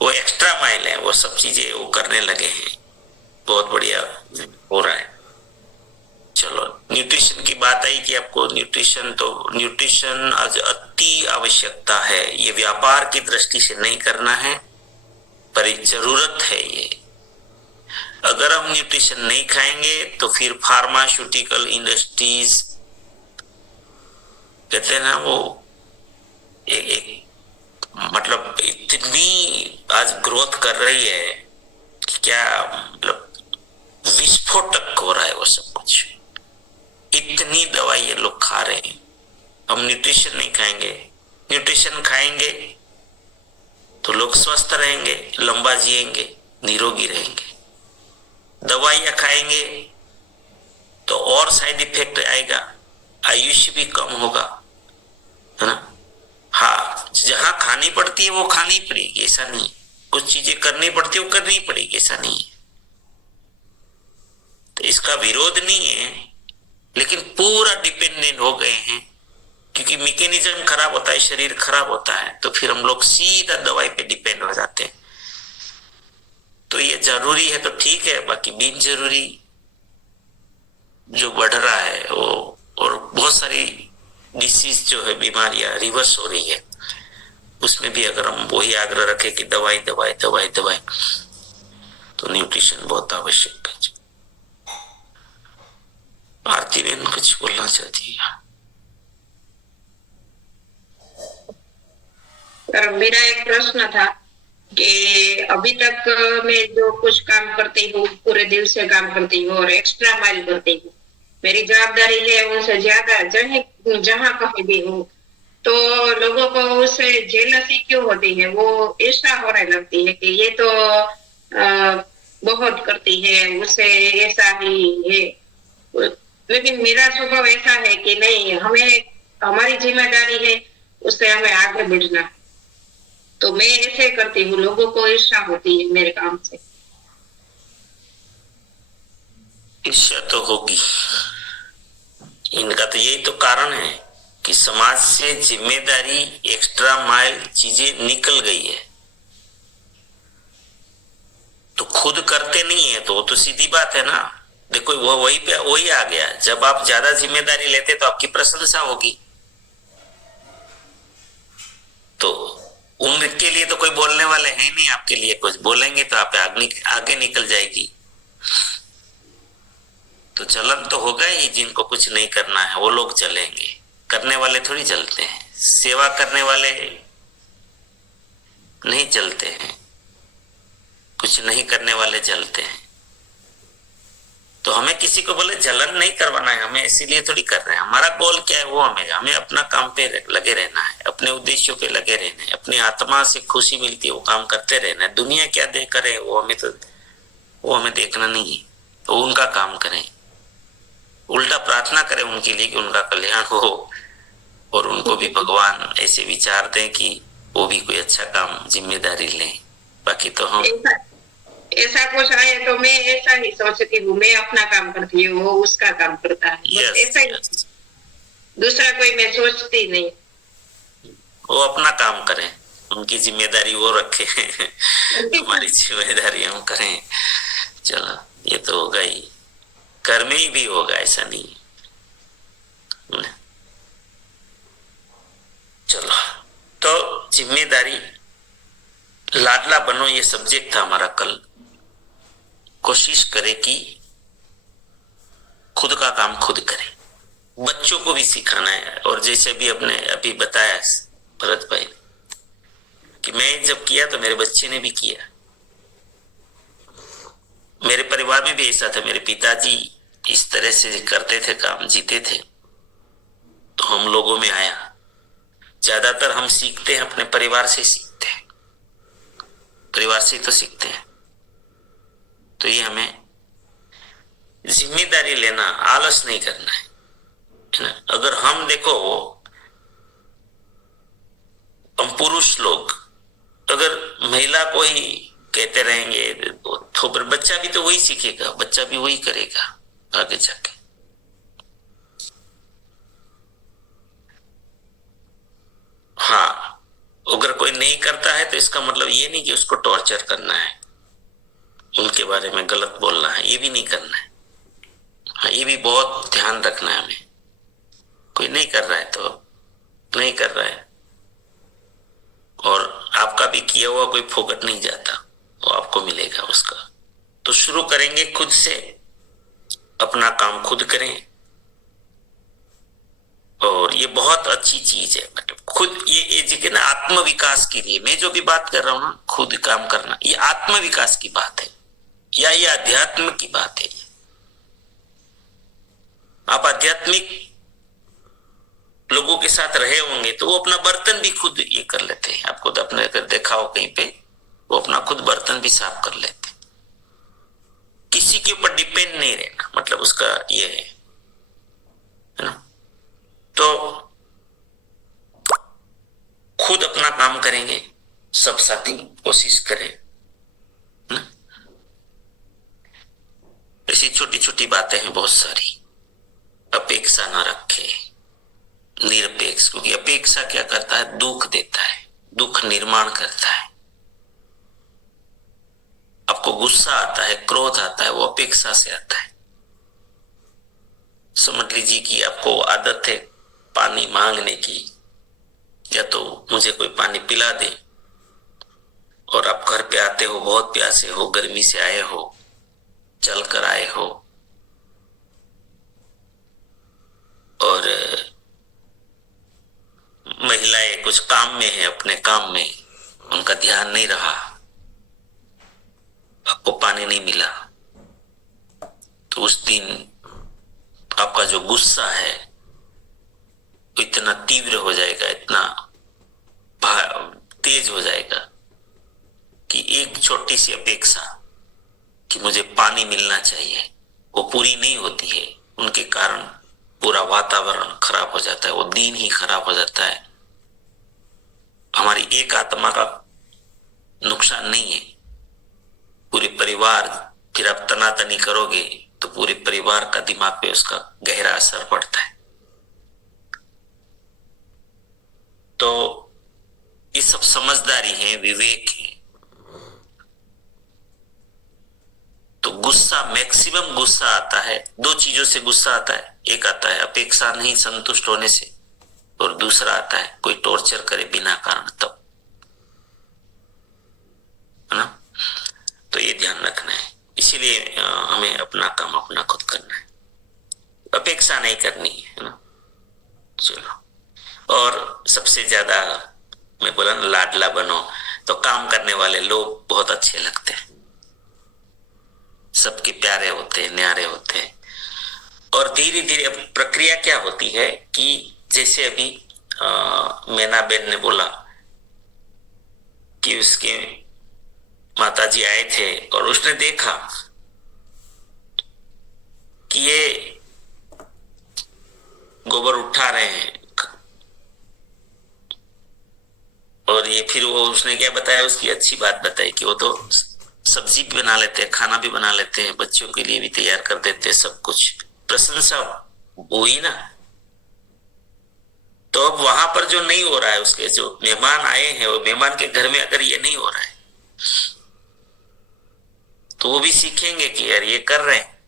वो एक्स्ट्रा माइल है, वो सब चीजें वो करने लगे हैं, बहुत बढ़िया हो रहा है। चलो, न्यूट्रिशन की बात आई कि आपको न्यूट्रिशन आज अति आवश्यकता है। ये व्यापार की दृष्टि से नहीं करना है, पर जरूरत है ये। अगर हम न्यूट्रिशन नहीं खाएंगे तो फिर फार्मास्यूटिकल इंडस्ट्रीज कहते हैं ना, वो एक मतलब इतनी आज ग्रोथ कर रही है कि क्या मतलब विस्फोटक हो रहा है वो सब कुछ। इतनी दवाई ये लोग खा रहे हैं। हम न्यूट्रिशन नहीं खाएंगे, न्यूट्रिशन खाएंगे तो लोग स्वस्थ रहेंगे, लंबा जिएंगे, निरोगी रहेंगे। दवाइयां खाएंगे तो और साइड इफेक्ट आएगा, आयुष्य भी कम होगा, है ना। हाँ, जहां खानी पड़ती है वो खानी पड़ेगी, ऐसा नहीं। कुछ चीजें करनी पड़ती है वो करनी पड़ेगी, ऐसा नहीं है। तो इसका विरोध नहीं है, लेकिन पूरा डिपेंडेंट हो गए हैं क्योंकि मैकेनिज्म खराब होता है, शरीर खराब होता है, तो फिर हम लोग सीधा दवाई पे डिपेंड हो जाते हैं। तो ये जरूरी है तो ठीक है, बाकी बिन जरूरी जो बढ़ रहा है वो, और बहुत सारी डिसीज जो है, बीमारियां रिवर्स हो रही है, उसमें भी अगर हम वही आग्रह रखें कि दवाई दवाई दवाई दवाई, तो न्यूट्रिशन बहुत आवश्यक है। आरती बहन कुछ बोलना चाहती है? मेरा एक प्रश्न था कि अभी तक मैं जो कुछ काम करती हूँ, पूरे दिल से काम करती हूँ और एक्स्ट्रा माइल करती हूँ, मेरी जवाबदारी है उनसे ज्यादा, जहाँ कहीं भी हूँ, तो लोगों को उससे जेलसी क्यों होती है? वो ऐसा होने लगती है कि ये तो बहुत करती है, उसे ऐसा ही है। लेकिन मेरा स्वभाव ऐसा है कि नहीं, हमें हमारी जिम्मेदारी है, उससे हमें आगे बढ़ना है। तो मैं ऐसे करती हूँ, लोगों को ईर्ष्या होती है मेरे काम से। ईर्ष्या तो होगी, इनका तो यही तो कारण है कि समाज से जिम्मेदारी, एक्स्ट्रा माइल चीजें निकल गई है, तो खुद करते नहीं है, तो वो तो सीधी बात है ना। देखो वो वही आ गया, जब आप ज्यादा जिम्मेदारी लेते तो आपकी प्रशंसा होगी, तो उनके लिए तो कोई बोलने वाले हैं नहीं, आपके लिए कुछ बोलेंगे तो आप आगे निकल जाएगी। तो जलन तो होगा ही, जिनको कुछ नहीं करना है वो लोग चलेंगे, करने वाले थोड़ी चलते हैं, सेवा करने वाले नहीं चलते हैं, कुछ नहीं करने वाले चलते हैं। तो हमें किसी को बोले जलन नहीं करवाना है, हमें इसीलिए थोड़ी कर रहे हैं। हमारा गोल क्या है वो हमें अपना काम पे लगे रहना है, अपने उद्देश्यों पे लगे रहना है, अपनी आत्मा से खुशी मिलती है वो काम करते रहना है। दुनिया क्या देख करे वो हमें देखना नहीं है, तो उनका काम करें, उल्टा प्रार्थना करें उनके लिए कि उनका कल्याण हो, और उनको भी भगवान ऐसे विचार दें कि वो भी कोई अच्छा काम जिम्मेदारी लें। बाकी तो हम ऐसा कुछ आए तो मैं ऐसा ही सोचती हूँ, मैं अपना काम करती हूँ, वो उसका काम करता है, ऐसा ही, दूसरा कोई मैं सोचती नहीं। वो अपना काम करें, उनकी जिम्मेदारी वो रखे हमारी जिम्मेदारी हम करें। चलो, ये तो होगा ही, घर में ही भी होगा, ऐसा नहीं। चलो, तो जिम्मेदारी, लाडला बनो, ये सब्जेक्ट था हमारा कल। कोशिश करें कि खुद का काम खुद करें, बच्चों को भी सिखाना है। और जैसे भी अपने अभी बताया भरत भाई कि मैं जब किया तो मेरे बच्चे ने भी किया, मेरे परिवार में भी ऐसा था, मेरे पिताजी इस तरह से करते थे काम, जीते थे, तो हम लोगों में आया। ज्यादातर हम सीखते हैं अपने परिवार से, सीखते हैं परिवार से तो सीखते हैं। तो ये हमें जिम्मेदारी लेना, आलस नहीं करना है ना। अगर हम देखो, हम पुरुष लोग अगर महिला को ही कहते रहेंगे तो फिर बच्चा भी तो वही सीखेगा, बच्चा भी वही करेगा आगे जाके। हाँ, अगर कोई नहीं करता है तो इसका मतलब ये नहीं कि उसको टॉर्चर करना है, उनके बारे में गलत बोलना है, ये भी नहीं करना है। हाँ, ये भी बहुत ध्यान रखना है हमें। कोई नहीं कर रहा है तो नहीं कर रहा है, और आपका भी किया हुआ कोई फोकट नहीं जाता, वो आपको मिलेगा उसका। तो शुरू करेंगे खुद से, अपना काम खुद करें, और ये बहुत अच्छी चीज है। मतलब खुद ये जगह ना आत्म विकास के लिए मैं जो भी बात कर रहा हूं ना, खुद काम करना, ये आत्म विकास की बात है, या ये अध्यात्म की बात है। आप आध्यात्मिक लोगों के साथ रहे होंगे तो वो अपना बर्तन भी खुद ये कर लेते हैं। आप खुद अपने अगर देखा हो कहीं पे, वो अपना खुद बर्तन भी साफ कर लेते हैं। किसी के ऊपर डिपेंड नहीं रहना, मतलब उसका ये है ना। तो खुद अपना काम करेंगे, सब साथी कोशिश करें ना। ऐसी छोटी छोटी बातें हैं बहुत सारी। अपेक्षा ना रखे, निरपेक्ष, क्योंकि अपेक्षा क्या करता है, दुख देता है, दुख निर्माण करता है। आपको गुस्सा आता है, क्रोध आता है, वो अपेक्षा से आता है। समझ लीजिए कि आपको आदत है पानी मांगने की, या तो मुझे कोई पानी पिला दे, और आप घर पे आते हो, बहुत प्यासे हो, गर्मी से आए हो, चल कर आए हो, और महिलाएं कुछ काम में है, अपने काम में उनका ध्यान नहीं रहा, आपको पानी नहीं मिला, तो उस दिन आपका जो गुस्सा है वो इतना तीव्र हो जाएगा, इतना तेज हो जाएगा कि एक छोटी सी अपेक्षा कि मुझे पानी मिलना चाहिए, वो पूरी नहीं होती है। उनके कारण पूरा वातावरण खराब हो जाता है, वो दिन ही खराब हो जाता है। हमारी एक आत्मा का नुकसान नहीं है, पूरे परिवार, फिर आप तनातनी करोगे तो पूरे परिवार का दिमाग पे उसका गहरा असर पड़ता है। तो ये सब समझदारी है, विवेक है। तो गुस्सा, मैक्सिमम गुस्सा आता है, दो चीजों से गुस्सा आता है। एक आता है अपेक्षा नहीं संतुष्ट होने से, और दूसरा आता है कोई टॉर्चर करे बिना कारण, तब, है ना। तो ये ध्यान रखना है। इसीलिए हमें अपना काम अपना खुद करना है, अपेक्षा नहीं करनी है ना। चलो, और सबसे ज्यादा मैं बोला ना, लाडला बनो, तो काम करने वाले लोग बहुत अच्छे लगते हैं, सबके प्यारे होते हैं, न्यारे होते हैं। और धीरे धीरे अब प्रक्रिया क्या होती है कि जैसे अभी मैना बेन ने बोला कि उसके माताजी आए थे और उसने देखा कि ये गोबर उठा रहे हैं, और ये फिर वो उसने क्या बताया, उसकी अच्छी बात बताई कि वो तो सब्जी भी बना लेते हैं, खाना भी बना लेते हैं, बच्चों के लिए भी तैयार कर देते हैं, सब कुछ। प्रशंसा हुई ना। तो अब वहां पर जो नहीं हो रहा है, उसके जो मेहमान आए हैं, वो मेहमान के घर में अगर ये नहीं हो रहा है तो वो भी सीखेंगे कि यार ये कर रहे हैं,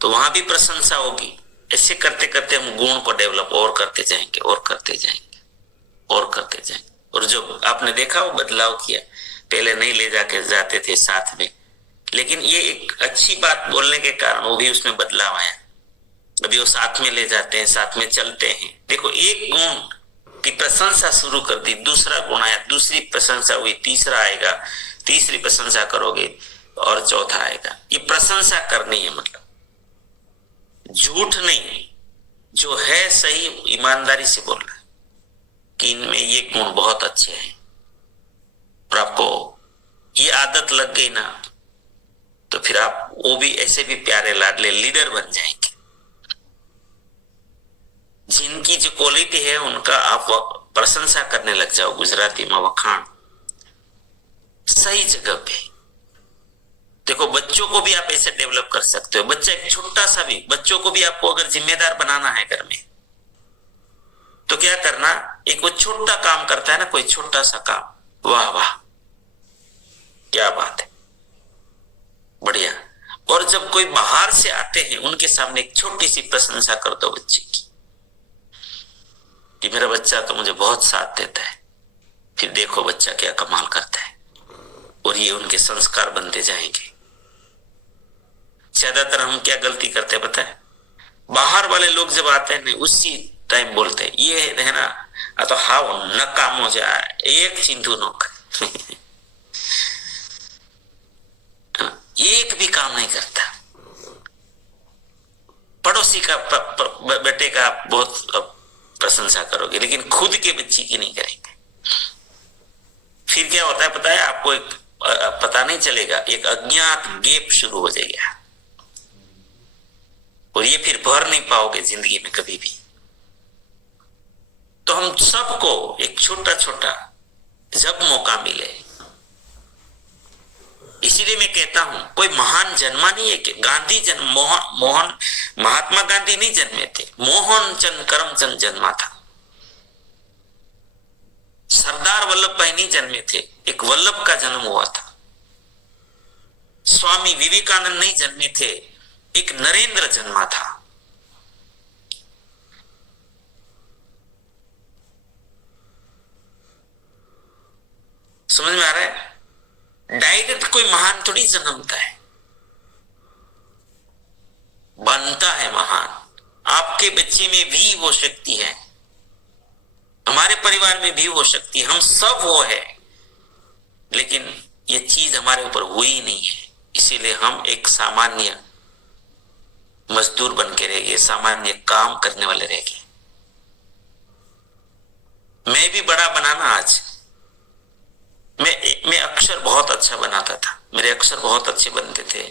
तो वहां भी प्रशंसा होगी। ऐसे करते करते हम गुण को डेवलप और करते जाएंगे, और करते जाएंगे, और करते जाएंगे। और जो आपने देखा वो बदलाव किया, पहले नहीं ले जाके जाते थे साथ में, लेकिन ये एक अच्छी बात बोलने के कारण वो भी उसमें बदलाव आया। अभी वो साथ में ले जाते हैं, साथ में चलते हैं। देखो, एक गुण की प्रशंसा शुरू कर दी, दूसरा गुण आया, दूसरी प्रशंसा हुई, तीसरा आएगा, तीसरी प्रशंसा करोगे और चौथा आएगा। ये प्रशंसा करनी है, मतलब झूठ नहीं, जो है सही ईमानदारी से बोलना है कि इनमें ये गुण बहुत अच्छे हैं। और आपको ये आदत लग गई ना, तो फिर आप वो भी ऐसे भी प्यारे लाडले लीडर बन जाएंगे। जिनकी जो क्वालिटी है उनका आप प्रशंसा करने लग जाओ, गुजराती में वखाण, सही जगह पे। देखो, बच्चों को भी आप ऐसे डेवलप कर सकते हो। बच्चा एक छोटा सा भी, बच्चों को भी आपको अगर जिम्मेदार बनाना है घर में, तो क्या करना, एक वो छोटा काम करता है ना, कोई छोटा सा काम, वाह वाह क्या बात है, बढ़िया, और जब कोई बाहर से आते हैं उनके सामने एक छोटी सी प्रशंसा कर दो बच्चे की कि मेरा बच्चा तो मुझे बहुत साथ देता है, फिर देखो बच्चा क्या कमाल करता है, और ये उनके संस्कार बनते जाएंगे। ज्यादातर हम क्या गलती करते हैं पता है, बाहर वाले लोग जब आते हैं उसी टाइम बोलते हैं ये है ना, तो हाउ न काम हो जाए एक चिंतु नौक एक भी काम नहीं करता। पड़ोसी का बेटे का बहुत प्रशंसा करोगे लेकिन खुद के बच्ची की नहीं करेंगे। फिर क्या होता है पता है आपको, एक पता नहीं चलेगा, एक अज्ञात गैप शुरू हो जाएगा और ये फिर भर नहीं पाओगे जिंदगी में कभी भी। तो हम सबको एक छोटा छोटा जब मौका मिले, इसीलिए मैं कहता हूं कोई महान जन्मा नहीं है कि गांधी जन्म, मोहन महात्मा गांधी नहीं जन्मे थे, मोहन चंद करमचंद जन्मा था। सरदार वल्लभ भाई नहीं जन्मे थे, एक वल्लभ का जन्म हुआ था। स्वामी विवेकानंद नहीं जन्मे थे, एक नरेंद्र जन्मा था। समझ में आ रहा है? डायरेक्ट कोई महान थोड़ी जन्मता है, बनता है महान। आपके बच्चे में भी वो शक्ति है, हमारे परिवार में भी वो शक्ति, हम सब वो है, लेकिन ये चीज हमारे ऊपर हुई नहीं है, इसीलिए हम एक सामान्य मजदूर बन के रह गए, सामान्य काम करने वाले रह गए। मैं भी बड़ा बनाना आज, मैं अक्षर बहुत अच्छा बनाता था, मेरे अक्षर बहुत अच्छे बनते थे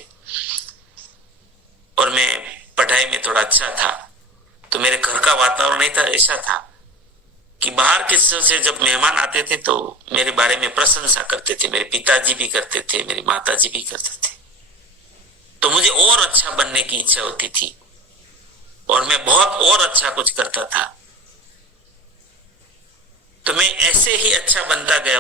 और मैं पढ़ाई में थोड़ा अच्छा था, तो मेरे घर का वातावरण नहीं था, ऐसा था कि बाहर के से जब मेहमान आते थे तो मेरे बारे में प्रशंसा करते थे, मेरे पिताजी भी करते थे, मेरी माताजी भी करते थे, तो मुझे और अच्छा बनने की इच्छा होती थी और मैं बहुत और अच्छा कुछ करता था। तो मैं ऐसे ही अच्छा बनता गया।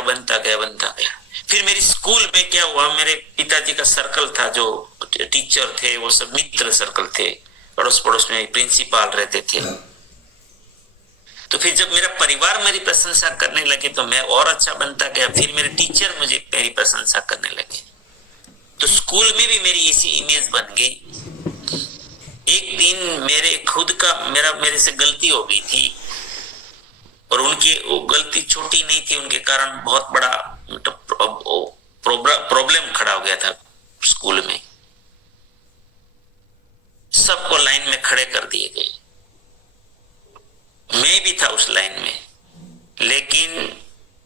फिर मेरी स्कूल में क्या हुआ, मेरे पिताजी का सर्कल था, जो टीचर थे वो सब मित्र सर्कल थे, पड़ोस पड़ोस में प्रिंसिपल रहते थे। तो फिर जब मेरा परिवार मेरी प्रशंसा करने लगे तो मैं और अच्छा बनता गया, फिर मेरे टीचर मुझे मेरी प्रशंसा करने लगे, तो स्कूल में भी मेरी ऐसी इमेज बन गई। एक दिन मेरे से गलती हो गई थी और उनकी वो गलती छोटी नहीं थी, उनके कारण बहुत बड़ा प्रॉब्लम खड़ा हो गया था स्कूल में। सबको लाइन में खड़े कर दिए गए, मैं भी था उस लाइन में, लेकिन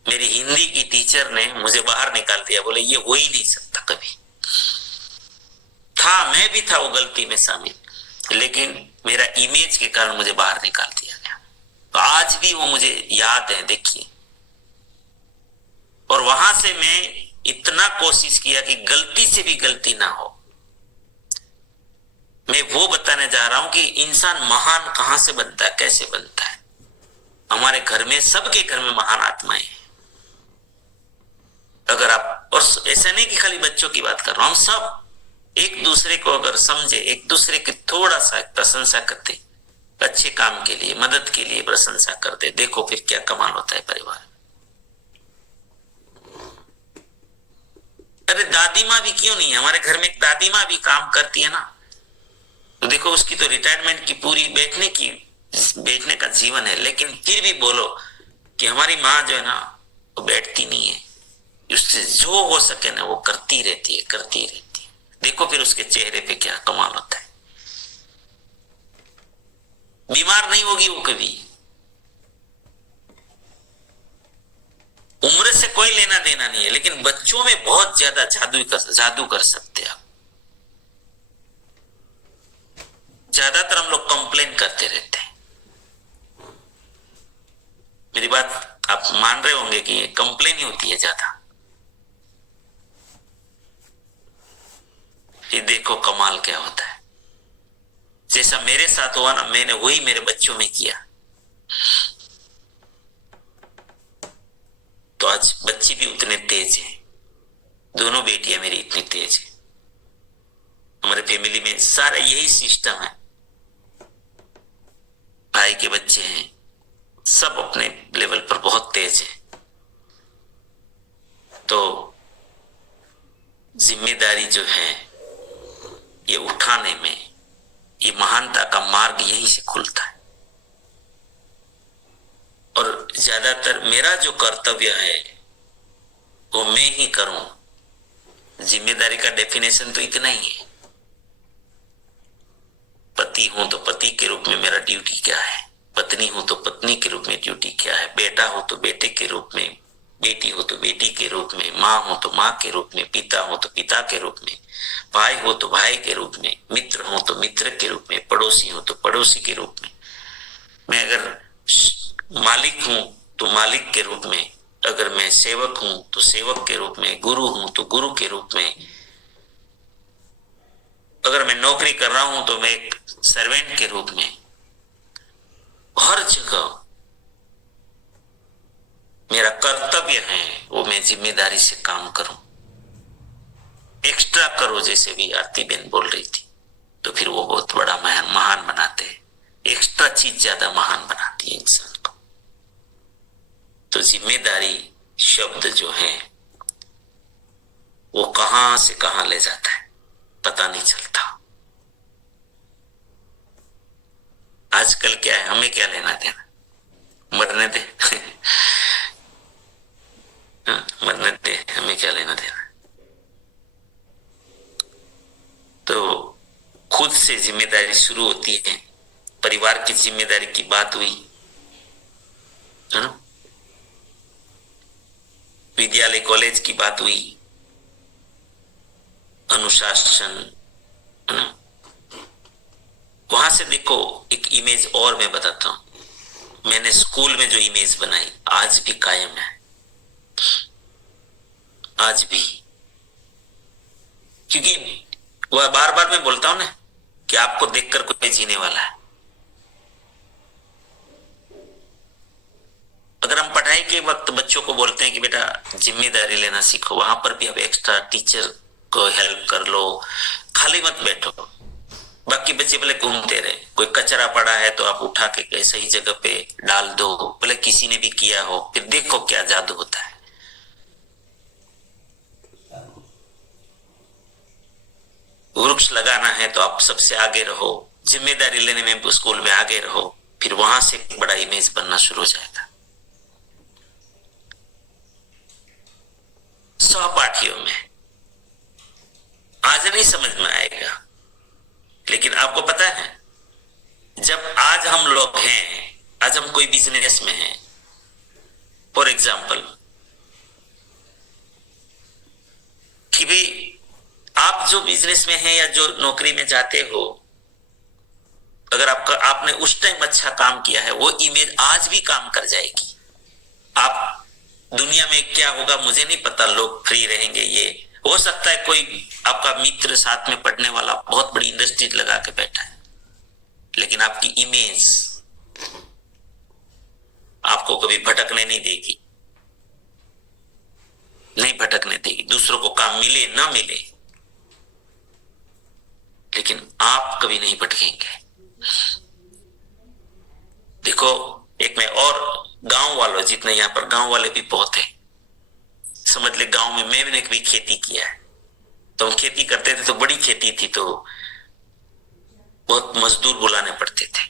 मेरी हिंदी की टीचर ने मुझे बाहर निकाल दिया, बोले ये हो ही नहीं सकता कभी। मैं भी था वो गलती में शामिल, लेकिन मेरा इमेज के कारण मुझे बाहर निकाल दिया गया। तो आज भी वो मुझे याद है, देखिए। और वहां से मैं इतना कोशिश किया कि गलती से भी गलती ना हो। मैं वो बताने जा रहा हूं कि इंसान महान कहां से बनता है, कैसे बनता है। हमारे घर में, सबके घर में महान आत्माएं हैं। अगर आप, और ऐसा नहीं कि खाली बच्चों की बात कर रहा हूं, हम सब एक दूसरे को अगर समझे, एक दूसरे की थोड़ा सा प्रशंसा करते, अच्छे काम के लिए, मदद के लिए प्रशंसा करते, देखो फिर क्या कमाल होता है परिवार। अरे दादी माँ भी क्यों नहीं है, हमारे घर में एक दादी माँ भी काम करती है ना, तो देखो उसकी तो रिटायरमेंट की पूरी बैठने का जीवन है, लेकिन फिर भी बोलो कि हमारी माँ जो है ना वो बैठती नहीं है, उससे जो हो सके ना वो करती रहती है। देखो फिर उसके चेहरे पे क्या कमाल होता है। बीमार नहीं होगी वो कभी, उम्र से कोई लेना देना नहीं है, लेकिन बच्चों में बहुत ज्यादा जादू कर सकते हैं आप। ज्यादातर हम लोग कंप्लेन करते रहते हैं। मेरी बात आप मान रहे होंगे कि ये कंप्लेन ही होती है ज्यादा। ये देखो कमाल क्या होता है। जैसा मेरे साथ हुआ ना, मैंने वही मेरे बच्चों में किया, तो आज बच्चे भी उतने तेज हैं। दोनों बेटियां मेरी इतनी तेज है। हमारे फैमिली में सारा यही सिस्टम है। भाई के बच्चे हैं, सब अपने लेवल पर बहुत तेज है। तो जिम्मेदारी जो है ये उठाने में, ये महानता का मार्ग यहीं से खुलता है। और ज्यादातर मेरा जो कर्तव्य है वो मैं ही करूं। जिम्मेदारी का डेफिनेशन तो इतना ही है। पति हूं तो पति के रूप में मेरा ड्यूटी क्या है, पत्नी हूं तो पत्नी के रूप में ड्यूटी क्या है, बेटा हो तो बेटे के रूप में, बेटी हो तो बेटी के रूप में, माँ हो तो माँ के रूप में, पिता हो तो पिता के रूप में, भाई हो तो भाई के रूप में, मित्र हो तो मित्र के रूप में, पड़ोसी हो तो पड़ोसी के रूप में। मैं अगर मालिक हूं तो मालिक के रूप में, अगर मैं सेवक हूं तो सेवक के रूप में, गुरु हूं तो गुरु के रूप में, अगर मैं नौकरी कर रहा हूं तो मैं एक सर्वेंट के रूप में। हर जगह मेरा कर्तव्य है वो मैं जिम्मेदारी से काम करूं। एक्स्ट्रा करो, जैसे भी आरती बहन बोल रही थी, तो फिर वो बहुत बड़ा महान बनाते हैं। एक्स्ट्रा चीज ज्यादा महान बनाती है इंसान को। तो जिम्मेदारी शब्द जो है वो कहां से कहां ले जाता है पता नहीं चलता। आजकल क्या है, हमें क्या लेना देना, मरने दे मरने दे, हमें क्या लेना देना। तो खुद से जिम्मेदारी शुरू होती है। परिवार की जिम्मेदारी की बात हुई है ना, विद्यालय कॉलेज की बात हुई, अनुशासन है ना। वहां से देखो एक इमेज और मैं बताता हूं। मैंने स्कूल में जो इमेज बनाई आज भी कायम है, आज भी। क्योंकि वह बार बार मैं बोलता हूं ना कि आपको देखकर कोई जीने वाला है। अगर हम पढ़ाई के वक्त बच्चों को बोलते हैं कि बेटा जिम्मेदारी लेना सीखो, वहां पर भी आप एक्स्ट्रा टीचर को हेल्प कर लो, खाली मत बैठो। बाकी बच्चे भले घूमते रहे, कोई कचरा पड़ा है तो आप उठा के सही जगह पे डाल दो, भले किसी ने भी किया हो, फिर देखो क्या जादू होता है। वृक्ष लगाना है तो आप सबसे आगे रहो, जिम्मेदारी लेने में स्कूल में आगे रहो, फिर वहां से एक बड़ा इमेज बनना शुरू हो जाएगा। सहपाठियों में आज नहीं समझ में आएगा, लेकिन आपको पता है जब आज हम लोग हैं, आज हम कोई बिजनेस में हैं, फॉर एग्जाम्पल कि भाई आप जो बिजनेस में हैं या जो नौकरी में जाते हो, अगर आपने उस टाइम अच्छा काम किया है, वो इमेज आज भी काम कर जाएगी। आप दुनिया में क्या होगा मुझे नहीं पता, लोग फ्री रहेंगे, ये हो सकता है कोई आपका मित्र साथ में पढ़ने वाला बहुत बड़ी इंडस्ट्री लगा के बैठा है, लेकिन आपकी इमेज आपको कभी भटकने नहीं देगी, नहीं भटकने देगी। दूसरों को काम मिले ना मिले, लेकिन आप कभी नहीं भटकेंगे। देखो एक मैं और गांव वालों, जितने यहाँ पर गांव वाले भी बहुत है, समझ ले गांव में मैंने भी खेती किया है। तो हम खेती करते थे तो बड़ी खेती थी, तो बहुत मजदूर बुलाने पड़ते थे।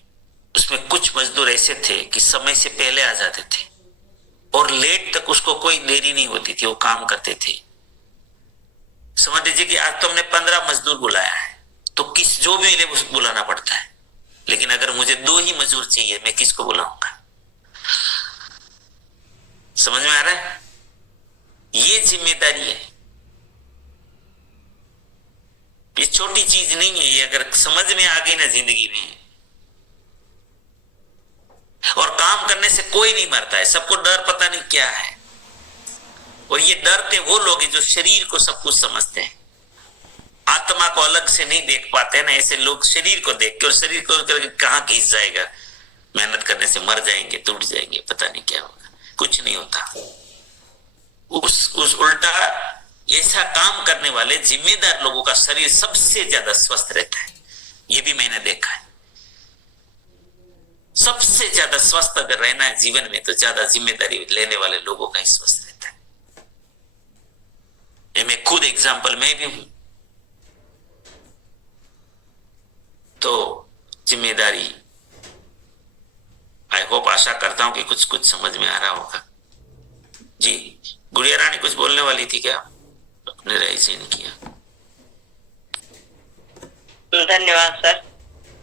उसमें कुछ मजदूर ऐसे थे कि समय से पहले आ जाते थे और लेट तक उसको कोई देरी नहीं होती थी, वो काम करते थे। समझ लीजिए कि आज तो हमने 15 मजदूर बुलाया है, तो किस जो भी मिले उसको बुलाना पड़ता है। लेकिन अगर मुझे 2 ही मजदूर चाहिए, मैं किसको बुलाऊंगा? समझ में आ रहा है? ये जिम्मेदारी है, ये छोटी चीज नहीं है। ये अगर समझ में आ गई ना जिंदगी में, और काम करने से कोई नहीं मरता है, सबको डर पता नहीं क्या है। और ये डरते वो लोग हैं जो शरीर को सब कुछ समझते हैं, आत्मा को अलग से नहीं देख पाते ना। ऐसे लोग शरीर को देख के, और शरीर को कहाँ घिस जाएगा, मेहनत करने से मर जाएंगे, टूट जाएंगे, पता नहीं क्या होगा, कुछ नहीं होता। उस उल्टा ऐसा काम करने वाले जिम्मेदार लोगों का शरीर सबसे ज्यादा स्वस्थ रहता है। ये भी मैंने देखा है। सबसे ज्यादा स्वस्थ अगर रहना है जीवन में तो ज्यादा जिम्मेदारी लेने वाले लोगों का ही स्वस्थ रहता है। ये मैं खुद एग्जाम्पल में भी हूं। तो जिम्मेदारी, आई होप, आशा करता हूं कि कुछ कुछ समझ में आ रहा होगा। जी गुड़िया रानी कुछ बोलने वाली थी क्या? अपने रईस ने किया। धन्यवाद सर।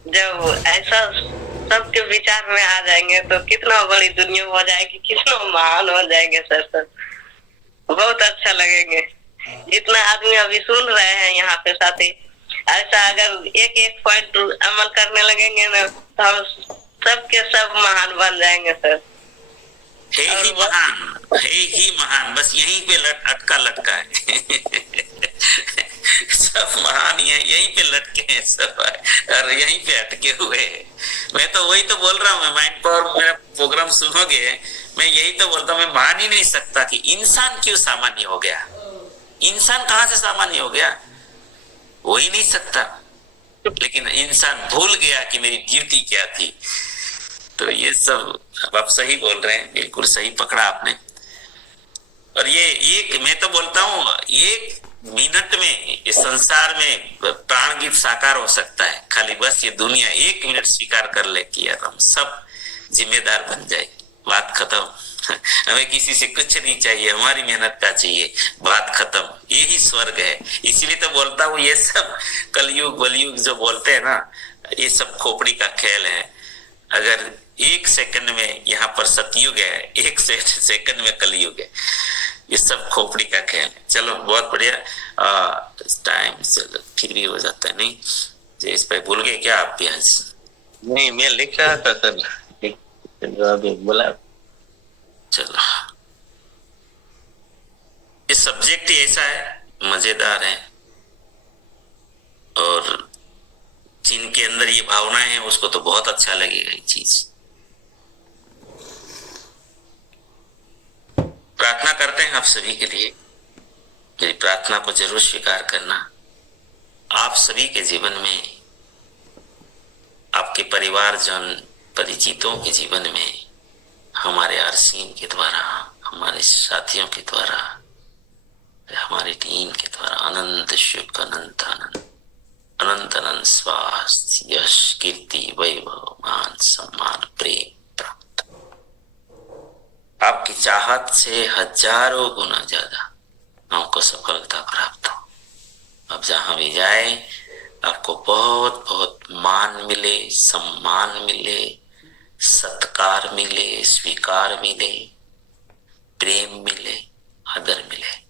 जब ऐसा सबके विचार में आ जाएंगे तो कितना बड़ी दुनिया हो जाएगी, कितना महान हो जाएंगे सर। बहुत अच्छा लगेंगे। जितना आदमी अभी सुन रहे हैं यहाँ पे साथी, ऐसा अगर एक एक पॉइंट अमल करने लगेंगे ना तो हम सबके सब महान बन जाएंगे सर। है ही महान, बस यहीं पे अटका लटका है। सब महान यहीं पे लटके हैं सब, और यहीं पे अटके हुए हैं। मैं तो वही तो बोल रहा हूँ, मैं माइंड पावर मेरा प्रोग्राम सुनोगे, मैं यही तो बोलता हूँ, मैं मान ही नहीं सकता कि इंसान क्यों सामान्य हो गया। इंसान कहाँ से सामान्य हो गया, हो ही नहीं सकता। लेकिन इंसान भूल गया कि मेरी ड्यूटी क्या थी। तो ये सब आप सही बोल रहे हैं, बिल्कुल सही पकड़ा आपने। और ये एक, मैं तो बोलता हूँ, एक मिनट में इस संसार में प्राण गीत साकार हो सकता है। खाली बस ये दुनिया 1 मिनट स्वीकार कर ले कि यार हम सब जिम्मेदार बन जाए, बात खत्म। हमें किसी से कुछ नहीं चाहिए, हमारी मेहनत का चाहिए, बात खत्म। यही स्वर्ग है। इसीलिए तो बोलता हूँ ये सब कलयुग बलयुग जो बोलते हैं ना, ये सब खोपड़ी का खेल है। अगर 1 सेकंड में यहाँ पर सतयुग है, 1 सेकंड में कलयुग है। ये सब खोपड़ी का खेल है। चलो बहुत बढ़िया। टाइम चलो फिर भी हो जाता है नहीं जी। इस पे भूल गए क्या आप भी आज? नहीं, मैं लिख रहा था सर, जो अभी बोला। चलो, ये सब्जेक्ट ही ऐसा है, मजेदार है, और जिनके अंदर ये भावनाएं हैं उसको तो बहुत अच्छा लगेगा ये चीज। प्रार्थना करते हैं आप सभी के लिए। मेरी प्रार्थना को जरूर स्वीकार करना। आप सभी के जीवन में, आपके परिवारजन, परिचितों के जीवन में, हमारे आरसीएम के द्वारा, हमारे साथियों के द्वारा, हमारी टीम के द्वारा अनंत सुख, अनंत आनंद, अनंत अनंत स्वास्थ्य, यश, कीर्ति, वैभव, मान सम्मान, प्रेम प्राप्त। आपकी चाहत से हजारों गुना ज्यादा हमको सफलता प्राप्त हो। अब जहां भी जाए आपको बहुत बहुत मान मिले, सम्मान मिले, सत्कार मिले, स्वीकार मिले, प्रेम मिले, आदर मिले।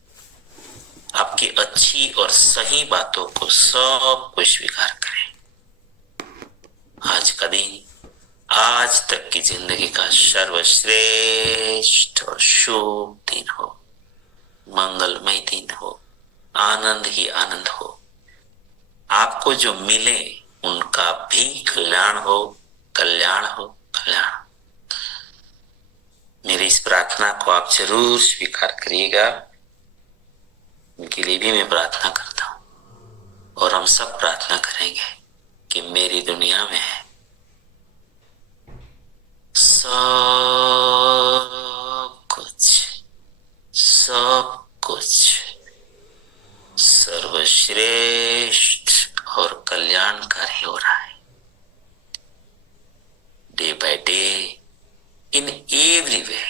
आपकी अच्छी और सही बातों को सब को स्वीकार करें। आज का दिन, आज तक की जिंदगी का सर्वश्रेष्ठ और शुभ दिन हो, मंगलमय दिन हो, आनंद ही आनंद हो। आपको जो मिले उनका भी कल्याण हो, कल्याण हो, कल्याण। मेरी इस प्रार्थना को आप जरूर स्वीकार करिएगा। उनके लिए भी मैं प्रार्थना करता हूं, और हम सब प्रार्थना करेंगे कि मेरी दुनिया में सब कुछ सर्वश्रेष्ठ और कल्याणकारी हो रहा है। Day by day, in every way,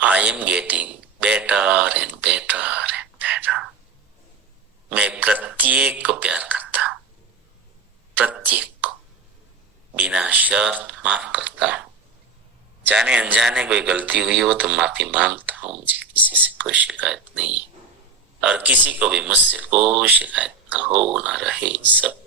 I am getting better and better and better. मैं प्रत्येक को प्यार करता हूं, प्रत्येक को बिना शर्त माफ करता हूं। जाने अनजाने कोई गलती हुई हो तो माफी मांगता हूं। मुझे किसी से कोई शिकायत नहीं है, और किसी को भी मुझसे कोई शिकायत ना हो, ना रहे। सब